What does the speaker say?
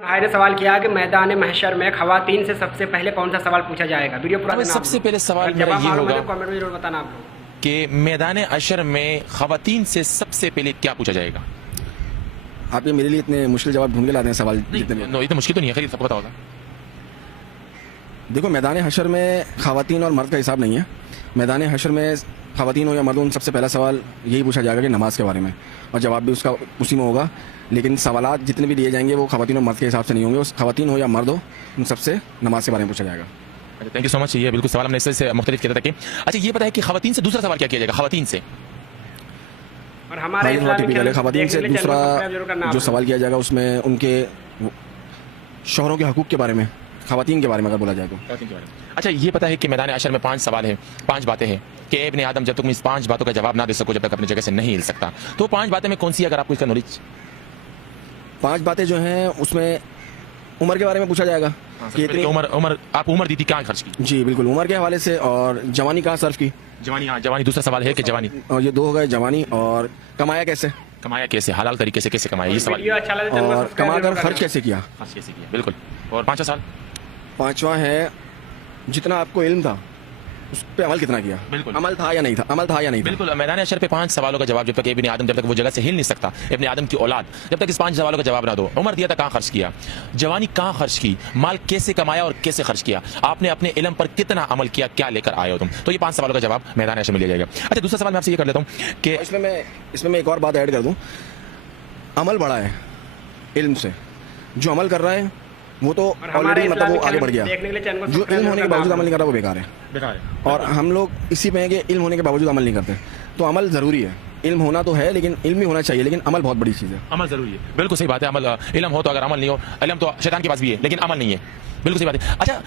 भाई ने सवाल किया कि मैदान महशर में खवातीन से सबसे पहले कौन सा सवाल पूछा जाएगा। वीडियो पूरा सबसे पहले सवाल मेरा जवाब ये मालूम है होगा तो कमेंट में जरूर बताना आप लोग कि मैदान अशर में खवातीन से सबसे पहले क्या पूछा जाएगा। आप ये मेरे लिए इतने मुश्किल जवाब ढूंढ के लाते हैं सवाल जितने भी। इतना मुश्किल तो नहीं है, खैर सबको पता होगा। देखो, मैदान हशर में खवातीन और मर्द का हिसाब नहीं है। मैदान हशर में खवातीन हो या मर्द, उन सबसे पहला सवाल यही पूछा जाएगा कि नमाज के बारे में, और जवाब भी उसका उसी में होगा। लेकिन सवालात जितने भी दिए जाएंगे वो खवातीन और मर्द के हिसाब से नहीं होंगे, उस खवातीन हो या मर्द हो, उन सबसे नमाज के बारे में पूछा जाएगा। अच्छा, थैंक यू सो मच। ये बिल्कुल सवाल हमने इससे मुख्तलिफ किया था कि अच्छा ये पता है कि खवातीन से दूसरा सवाल क्या किया जाएगा। खवातीन से और हमारे खवातीन से दूसरा जो सवाल किया जाएगा उसमें उनके शौहरों के हकूक़ के बारे में, खवातीन के बारे में अगर बोला जाए तो। अच्छा ये पता है कि मैदान अशर में 5 सवाल है, 5 बातें हैं कि इब्ने आदम जब तुम इस 5 बातों का जवाब ना दे सको, जब तक अपनी जगह से नहीं हिल सकता। तो 5 बातें में कौन सी, अगर आपको इसका नॉलेज। 5 बातें जो हैं उसमें उम्र के बारे में पूछा जाएगा कि इतनी उम्र आप उम्र दी थी, कहाँ खर्च की। जी बिल्कुल, उम्र के हवाले से, और जवानी कहाँ सर्फ की। जवानी, हाँ जवानी दूसरा सवाल है कि जवानी, और ये 2 हो गए, जवानी और कमाया कैसे, कमाया कैसे, हलाल तरीके से कैसे कमाया, ये सवाल। और कमा कर खर्च कैसे किया। खर्च कैसे किया, बिल्कुल। और 5वां सवाल, 5वां है जितना आपको इल्म था उस पर अमल कितना किया। बिल्कुल। अमल था या नहीं था, अमल था या नहीं था। बिल्कुल। मैदान अशर पे 5 सवालों का जवाब, जब तक इब्ने आदम, जब तक वो जगह से हिल नहीं सकता, इब्ने आदम की औलाद, जब तक इस 5 सवालों का जवाब ना दो। उम्र दिया था, कहाँ खर्च किया, जवानी कहाँ खर्च की, माल कैसे कमाया और कैसे खर्च किया, आपने अपने इल्म पर कितना अमल किया, क्या लेकर आए हो तुम। तो ये 5 सवालों का जवाब मैदान अशर में लिया जाएगा। अच्छा दूसरा सवाल मैं आपसे ये कर लेता हूँ कि इसमें मैं एक और बात ऐड कर दूं। अमल बड़ा है इल्म से, जो अमल कर रहा है वो तो ऑलरेडी मतलब वो आगे बढ़ गया। जो इल्म होने के बावजूद अमल नहीं कर रहा वो बेकार है। और हम लोग इसी पे हैं कि इल्म होने के बावजूद अमल नहीं करते। तो अमल ज़रूरी है, इल्म होना तो है लेकिन इल्म भी होना चाहिए, लेकिन अमल बहुत बड़ी चीज़ है। अमल जरूरी है, बिल्कुल सही बात है। अमल, इल्म हो तो अगर अमल नहीं हो, इल्म तो शैतान के पास भी है लेकिन अमल नहीं है, बिल्कुल सही बात है। अच्छा